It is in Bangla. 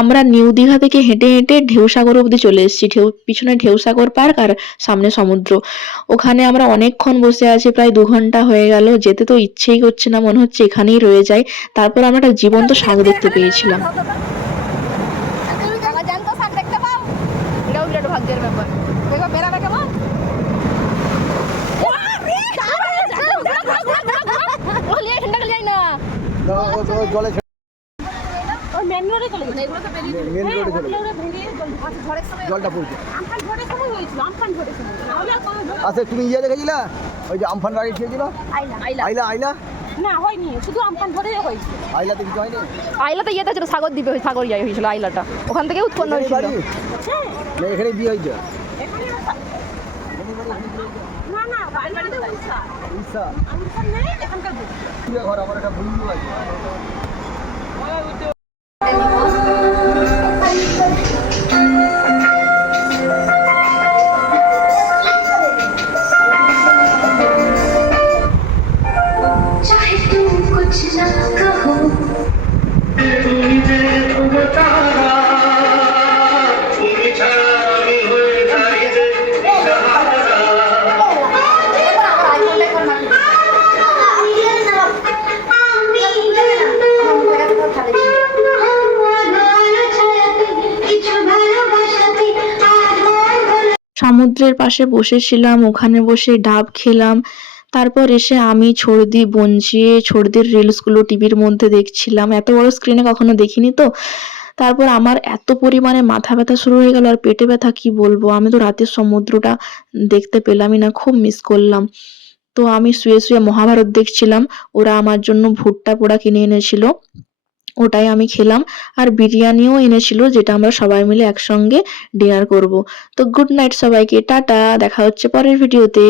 আমরা নিউ দীঘা থেকে হেঁটে হেঁটে ঢেউসাগর অবধি চলে এসেছি। পিছনে ঢেউসাগর পার্ক আর সামনে সমুদ্র। ওখানে আমরা অনেকক্ষণ বসে আছি, প্রায় 2 ঘন্টা হয়ে গেল। যেতে তো ইচ্ছেই করছে না, মনে হচ্ছে এখানেই রয়ে যাই। তারপর আমরা একটা জীবন্ত শাক দেখতে পেয়েছিলাম। ভাগ্যের ব্যাপার। বেড়াবে কেমন জলে জলটা পড়ছে। আচ্ছা তুমি ইয়ে দেখেছিল ওই যে আমফান রাগে খেয়েছিল আইলা আইলা না হয়নি, শুধু আমফান ধরে হয়েছে। আইলাতে কিছু হয়নি? আইলাতে ইয়েটা ছিল সাগর দ্বীপে, সাগর ইয়ে হয়েছিল আইলাটা, ওখান থেকে উৎপন্ন হয়েছিল। না এখানে বিয়ে হয়েছে? না না বাড়িতে উড়িষ্যা আমফান নেই এখানকার ঘর আমার একটা বন্ধু আছে। সমুদ্রের পাশে বসেছিলাম, ওখানে বসে ডাব খেলাম। তারপর এসে আমি ছর্দি বঞ্চিয়ে ছর্দির রিলসগুলো টিভির মধ্যে দেখছিলাম। এত বড় স্ক্রিনে কখনো দেখিনি তো। তারপর আমার এত পরিমাণে মাথা ব্যথা শুরু হয়ে গেল আর পেটে ব্যথা, কি বলবো। আমি তো রাতের সমুদ্রটা দেখতে পেলামই না, খুব মিস করলাম। তো আমি শুয়ে শুয়ে মহাভারত দেখছিলাম। ওরা আমার জন্য ভুট্টা পোড়া কিনে এনেছিল, ওটাই আমি খেলাম। আর বিরিয়ানিও এনেছিল, যেটা আমরা সবাই মিলে একসঙ্গে ডিনার করব। তো গুড নাইট সবাইকে, টাটা, দেখা হচ্ছে পরের ভিডিওতে।